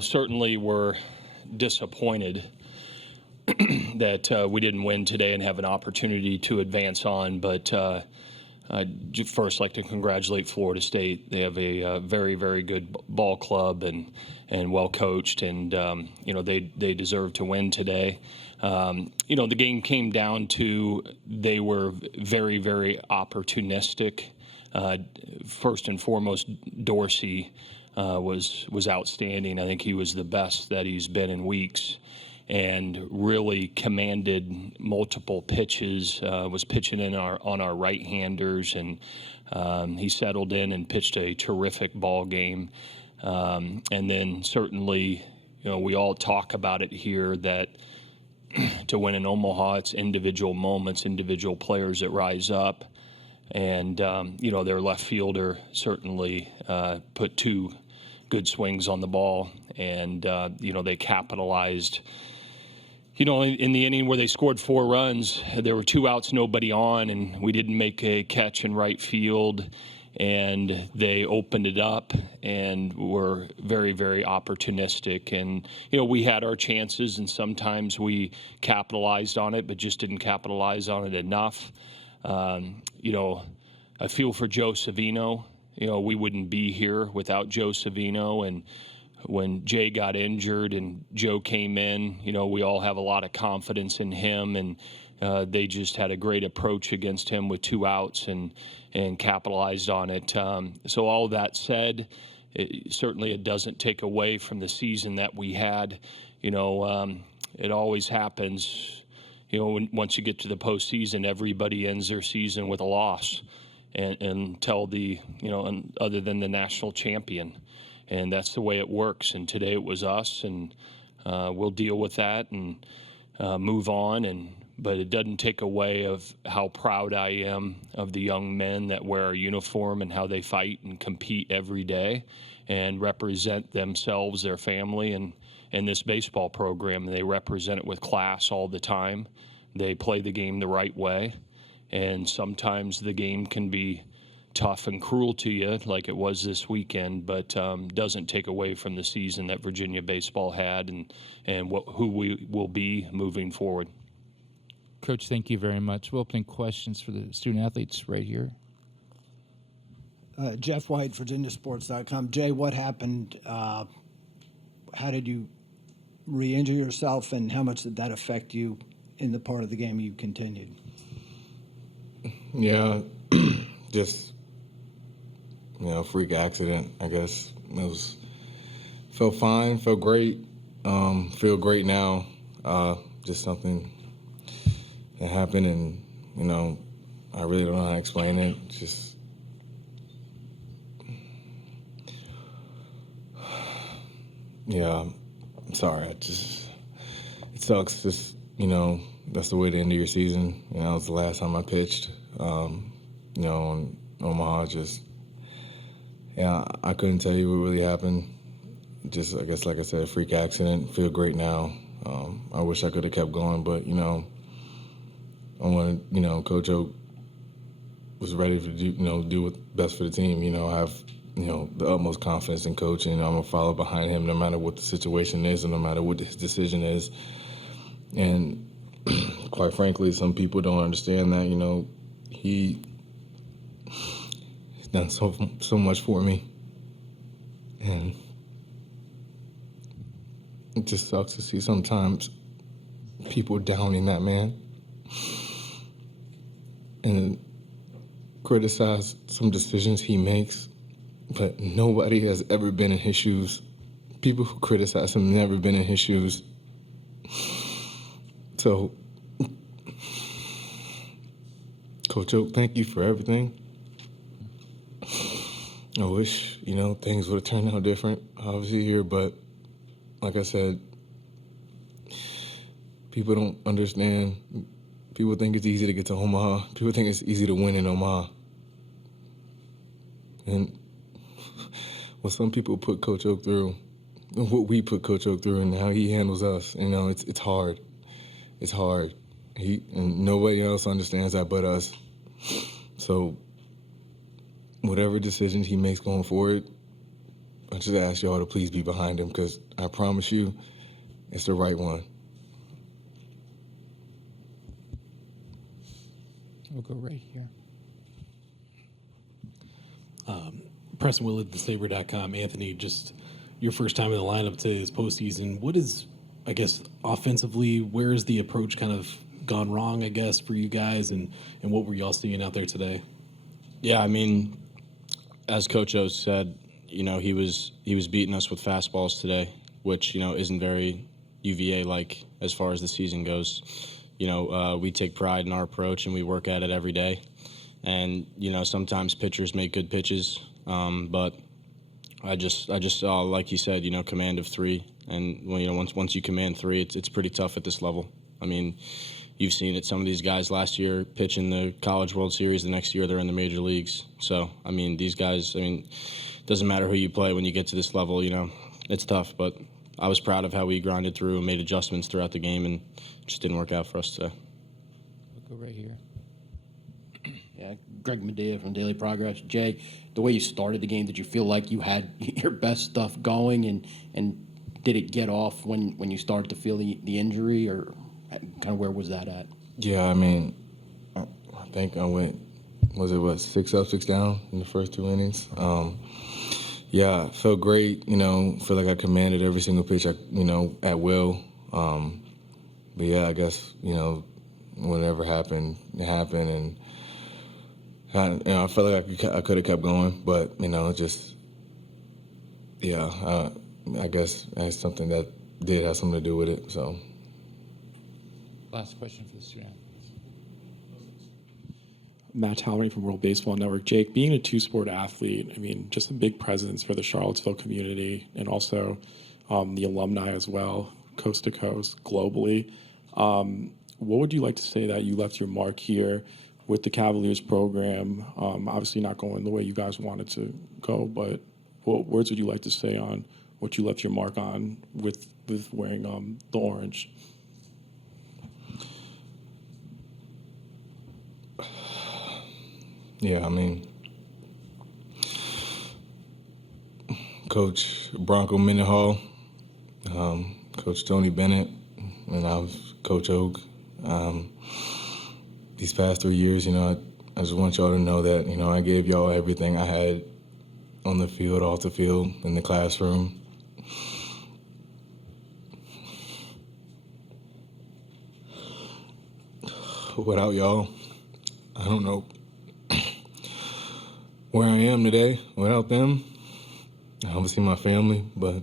certainly we're disappointed that we didn't win today and have an opportunity to advance on. But I'd first like to congratulate Florida State. They have a very, very good ball club and well coached, and they deserve to win today. The game came down to they were very, very opportunistic. First and foremost, Dorsey was outstanding. I think he was the best that he's been in weeks, and really commanded multiple pitches. Was pitching on our right-handers, and he settled in and pitched a terrific ball game. And then certainly, we all talk about it here that to win in Omaha, it's individual moments, individual players that rise up. And, their left fielder certainly put two good swings on the ball. And, they capitalized. In the inning where they scored 4 runs, there were 2 outs, nobody on, and we didn't make a catch in right field. And they opened it up and were very, very opportunistic. And, we had our chances, and sometimes we capitalized on it, but just didn't capitalize on it enough. I feel for Joe Savino. We wouldn't be here without Joe Savino. And when Jay got injured and Joe came in, we all have a lot of confidence in him. And they just had a great approach against him with 2 outs and capitalized on it. So all that said, it doesn't take away from the season that we had. It always happens. Once you get to the postseason, everybody ends their season with a loss, and until and other than the national champion, and that's the way it works. And today it was us, and we'll deal with that and move on. But it doesn't take away of how proud I am of the young men that wear our uniform and how they fight and compete every day and represent themselves, their family, and this baseball program. They represent it with class all the time. They play the game the right way. And sometimes the game can be tough and cruel to you, like it was this weekend, but doesn't take away from the season that Virginia baseball had and who we will be moving forward. Coach, thank you very much. We'll open questions for the student athletes right here. Jeff White, VirginiaSports.com. Jay, what happened? How did you re-injure yourself, and how much did that affect you in the part of the game you continued? Yeah, just, freak accident, I guess. Felt fine, felt great, feel great now. Just something that happened, and, I really don't know how to explain it. Just, yeah, I'm sorry. It sucks. Just, that's the way to end your season. It was the last time I pitched. In Omaha, I couldn't tell you what really happened. Just, I guess, like I said, a freak accident. Feel great now. I wish I could have kept going, but, I want Coach Oak was ready to do what's best for the team. I have, the utmost confidence in Coach, and I'm going to follow behind him no matter what the situation is and no matter what his decision is. And quite frankly, some people don't understand that, he's done so much for me. And it just sucks to see sometimes people downing that man and criticize some decisions he makes, but nobody has ever been in his shoes. People who criticize him never been in his shoes. So, Coach Oak, thank you for everything. I wish, things would have turned out different, obviously, here, but like I said, people don't understand. People think it's easy to get to Omaha. People think it's easy to win in Omaha. And what some people put Coach Oak through, what we put Coach Oak through, and how he handles us, it's hard. It's hard. And nobody else understands that but us. So whatever decisions he makes going forward, I just ask y'all to please be behind him because I promise you it's the right one. We'll go right here. Preston Willett, thesaber.com. Anthony, just your first time in the lineup today this postseason. What is, I guess, offensively, where is the approach kind of gone wrong, I guess, for you guys, and what were y'all seeing out there today? Yeah, I mean, as Coach O said, he was beating us with fastballs today, which, isn't very UVA-like as far as the season goes. We take pride in our approach, and we work at it every day. And, sometimes pitchers make good pitches, but I just saw, like you said, command of three. And, once you command three, it's pretty tough at this level. I mean, you've seen it. Some of these guys last year pitch in the College World Series. The next year, they're in the major leagues. So, I mean, these guys, it doesn't matter who you play when you get to this level, it's tough. But I was proud of how we grinded through and made adjustments throughout the game, and it just didn't work out for us today. We'll go right here. Yeah, Greg Medea from Daily Progress. Jay, the way you started the game, did you feel like you had your best stuff going, and did it get off when you started to feel the injury, or kind of where was that at? Yeah, I think I went, 6 up, 6 down in the first 2 innings. Yeah, felt great, feel like I commanded every single pitch, at will. But yeah, I guess, whatever happened, it happened, and I felt like I could have kept going, but, I guess that's something that did have something to do with it, so. Last question for the student. Matt Halloran from World Baseball Network. Jake, being a two-sport athlete, just a big presence for the Charlottesville community and also the alumni as well, coast to coast, globally. What would you like to say that you left your mark here with the Cavaliers program? Obviously not going the way you guys wanted to go, but what words would you like to say on what you left your mark on with wearing the orange? Yeah, Coach Bronco Mendenhall, Coach Tony Bennett, and I was Coach Oak. These past 3 years, I just want y'all to know that, I gave y'all everything I had on the field, off the field, in the classroom. Without y'all, I don't know where I am today. Without them, obviously my family, but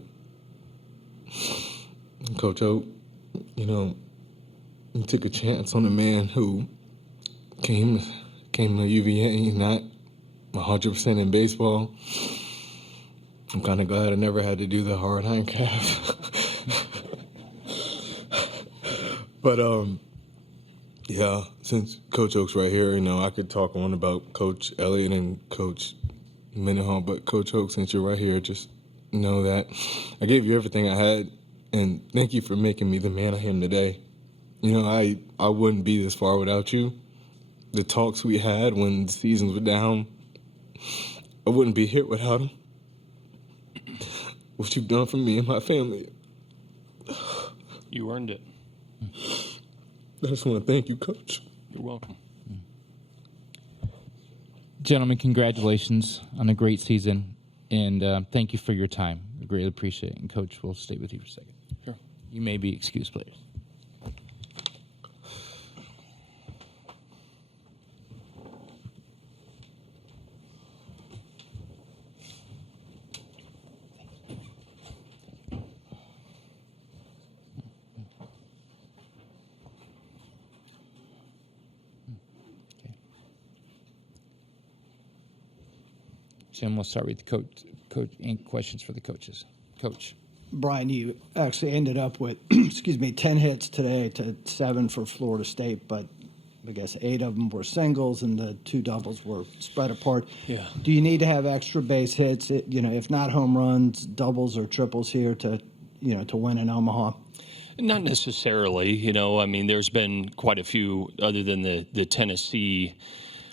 Coach Oak, you took a chance on a man who came to UVA not 100% in baseball. I'm kind of glad I never had to do the hard handicap. But yeah, since Coach Oak's right here, I could talk on about Coach Elliott and Coach Mendenhall, but Coach Oak, since you're right here, just know that I gave you everything I had, and thank you for making me the man I am today. I wouldn't be this far without you. The talks we had when the seasons were down, I wouldn't be here without them. What you've done for me and my family. You earned it. I just want to thank you, Coach. You're welcome. Gentlemen, congratulations on a great season, and thank you for your time. We greatly appreciate it. And Coach, we'll stay with you for a second. Sure. You may be excused, players. Jim, we'll start with the coach and questions for the coaches. Coach. Brian, you actually ended up with, 10 hits today to 7 for Florida State, but I guess 8 of them were singles and the 2 doubles were spread apart. Yeah. Do you need to have extra base hits, if not home runs, doubles or triples here to win in Omaha? Not necessarily. There's been quite a few, other than the Tennessee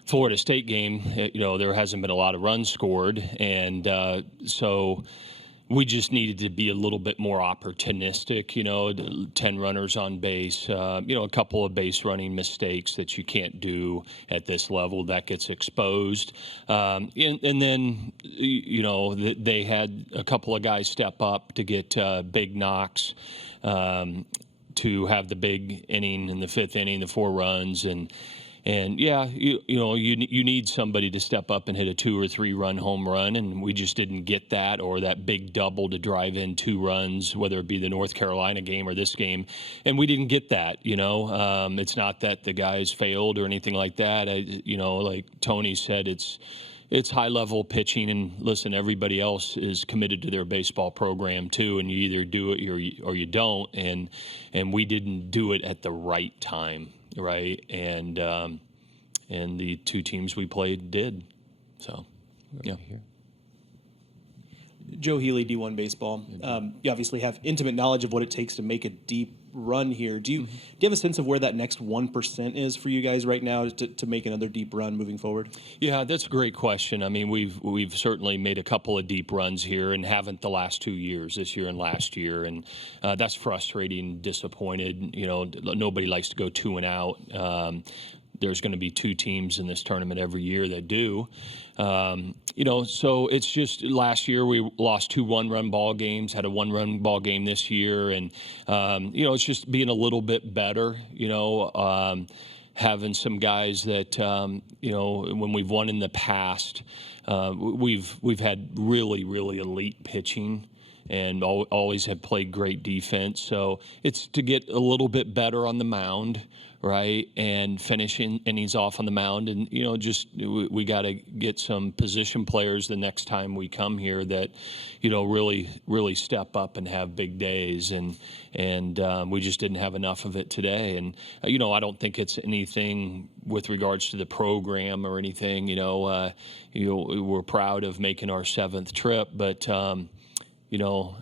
Florida State game, there hasn't been a lot of runs scored. And so, we just needed to be a little bit more opportunistic, 10 runners on base, a couple of base running mistakes that you can't do at this level that gets exposed. And then, they had a couple of guys step up to get big knocks, to have the big inning in the fifth inning, the 4 runs. And yeah, you need somebody to step up and hit a 2 or 3 run home run, and we just didn't get that, or that big double to drive in 2 runs, whether it be the North Carolina game or this game, and we didn't get that. It's not that the guys failed or anything like that. Like Tony said, it's high-level pitching, and listen, everybody else is committed to their baseball program too, and you either do it or you don't, and we didn't do it at the right time. Right, and the 2 teams we played did. So, yeah. Joe Healy, D1 Baseball. You obviously have intimate knowledge of what it takes to make a deep run here. Do you have a sense of where that next 1% is for you guys right now to make another deep run moving forward? Yeah, that's a great question. I mean, we've certainly made a couple of deep runs here and haven't the last 2 years, this year and last year, and that's frustrating, disappointed. Nobody likes to go 2 and out. There's going to be 2 teams in this tournament every year that do. So it's just last year we lost 2 one-run ball games, had a 1-run ball game this year, and it's just being a little bit better. Having some guys that when we've won in the past, we've had really, really elite pitching, and always have played great defense. So it's to get a little bit better on the mound, right, and finishing innings off on the mound. And, we got to get some position players the next time we come here that, really, really step up and have big days. And we just didn't have enough of it today. And, I don't think it's anything with regards to the program or anything. We're proud of making our 7th trip, but,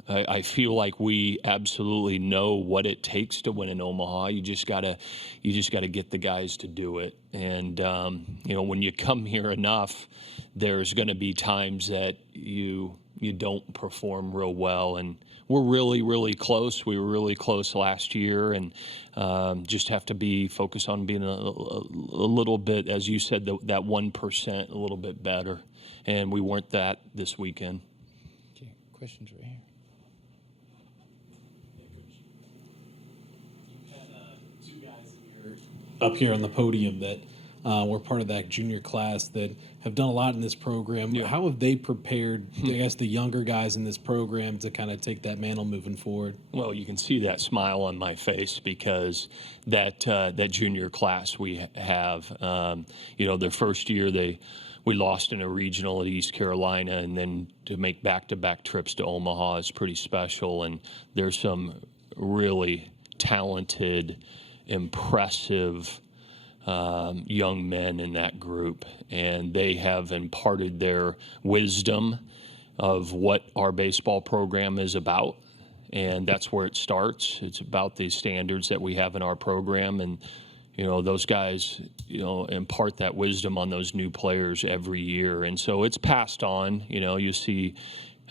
I feel like we absolutely know what it takes to win in Omaha. You just gotta get the guys to do it. And when you come here enough, there's going to be times that you don't perform real well. And we're really, really close. We were really close last year, and just have to be focused on being a little bit, as you said, that 1% a little bit better. And we weren't that this weekend. Questions right here. You had 2 guys up here on the podium that were part of that junior class that have done a lot in this program. Yeah. How have they prepared, I guess, the younger guys in this program to kind of take that mantle moving forward? Well, you can see that smile on my face because that junior class we have, their first year we lost in a regional at East Carolina, and then to make back-to-back trips to Omaha is pretty special. And there's some really talented, impressive young men in that group, and they have imparted their wisdom of what our baseball program is about, and that's where it starts. It's about the standards that we have in our program, and those guys, impart that wisdom on those new players every year. And so it's passed on. You see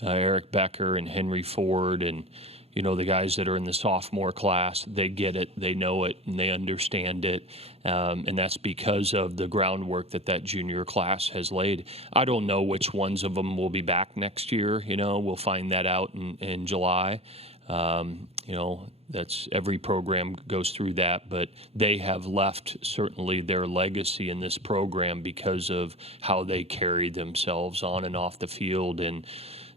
Eric Becker and Henry Ford and, the guys that are in the sophomore class, they get it, they know it, and they understand it. And that's because of the groundwork that junior class has laid. I don't know which ones of them will be back next year. We'll find that out in July. That's every program goes through that, but they have left certainly their legacy in this program because of how they carry themselves on and off the field, and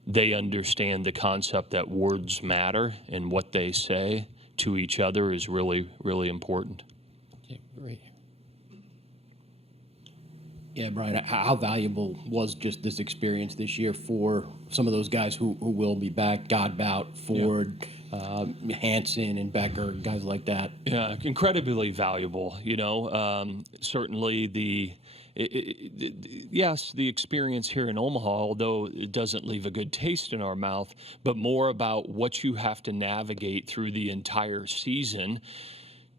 they understand the concept that words matter, and what they say to each other is really, really important. Yeah, great. Yeah, Brian, how valuable was just this experience this year for some of those guys who will be back? Godbout, Ford, Hanson, and Becker, guys like that. Yeah, incredibly valuable. Certainly yes, the experience here in Omaha, although it doesn't leave a good taste in our mouth, but more about what you have to navigate through the entire season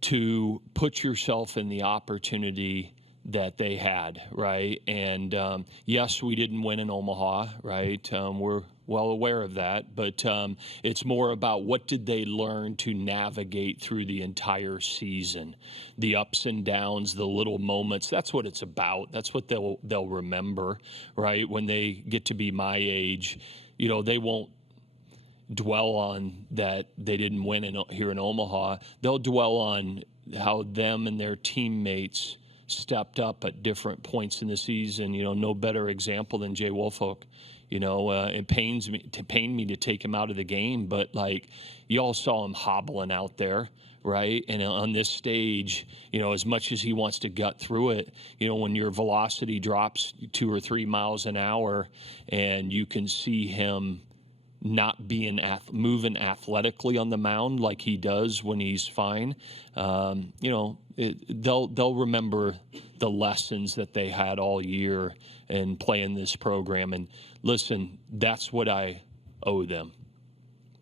to put yourself in the opportunity that they had, right? And yes, we didn't win in Omaha, right? well aware of that, but it's more about what did they learn to navigate through the entire season, the ups and downs, the little moments. That's what it's about. That's what they'll remember, right? When they get to be my age, they won't dwell on that they didn't win here in Omaha. They'll dwell on how them and their teammates stepped up at different points in the season. No better example than Jay Woolfolk. It pained me to take him out of the game, but you all saw him hobbling out there, right? And on this stage, as much as he wants to gut through it, when your velocity drops 2 or 3 miles an hour and you can see him not being moving athletically on the mound like he does when he's fine, they'll remember the lessons that they had all year in playing this program. And listen, that's what I owe them.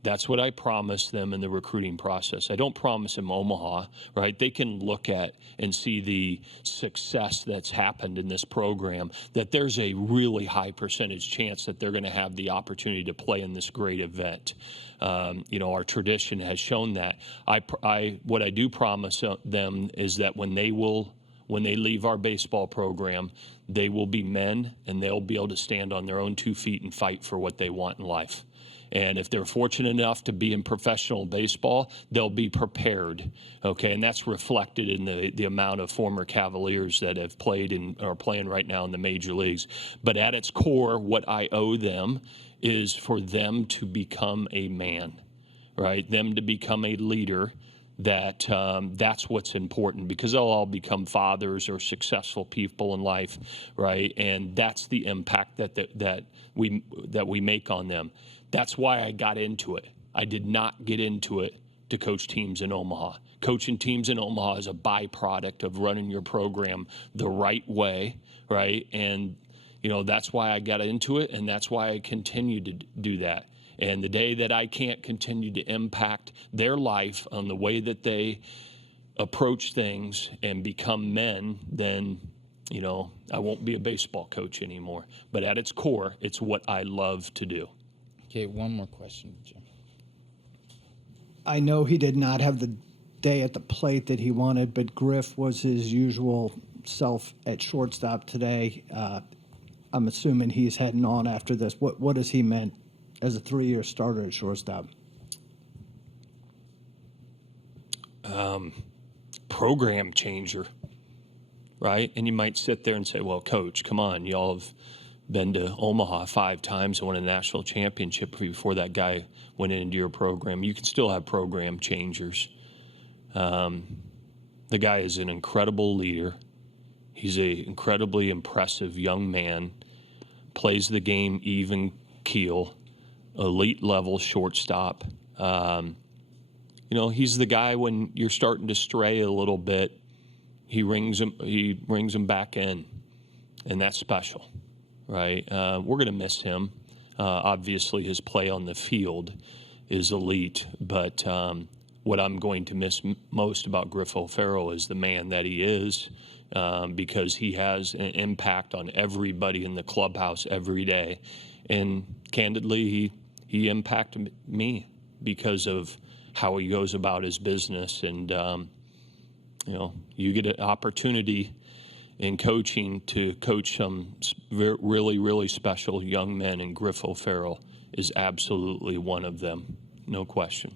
That's what I promised them in the recruiting process. I don't promise them Omaha, right? They can look at and see the success that's happened in this program, that there's a really high percentage chance that they're going to have the opportunity to play in this great event. Our tradition has shown that. What I do promise them is that when they leave our baseball program, they will be men and they'll be able to stand on their own 2 feet and fight for what they want in life. And if they're fortunate enough to be in professional baseball, they'll be prepared, okay? And that's reflected in the amount of former Cavaliers that have played and are playing right now in the major leagues. But at its core, what I owe them is for them to become a man, right? Them to become a leader. That's what's important, because they'll all become fathers or successful people in life, right? And that's the impact that we make on them. That's why I got into it. I did not get into it to coach teams in Omaha. Coaching teams in Omaha is a byproduct of running your program the right way, right? And that's why I got into it, and that's why I continue to do that. And the day that I can't continue to impact their life on the way that they approach things and become men, then, I won't be a baseball coach anymore. But at its core, it's what I love to do. Okay, one more question, Jim. I know he did not have the day at the plate that he wanted, but Griff was his usual self at shortstop today. I'm assuming he's heading on after this. What has he meant as a 3-year starter at shortstop? Program changer, right? And you might sit there and say, well, Coach, come on, y'all have been to Omaha 5 times and won a national championship before that guy went into your program. You can still have program changers. The guy is an incredible leader. He's an incredibly impressive young man, plays the game even keel, elite level shortstop. He's the guy when you're starting to stray a little bit, he brings him back in, and that's special. Right, we're going to miss him. Obviously, his play on the field is elite, but what I'm going to miss most about Griff O'Farrell is the man that he is, because he has an impact on everybody in the clubhouse every day. And candidly, he impacted me because of how he goes about his business. And, you get an opportunity in coaching to coach some really, really special young men, and Griff O'Farrell is absolutely one of them, no question.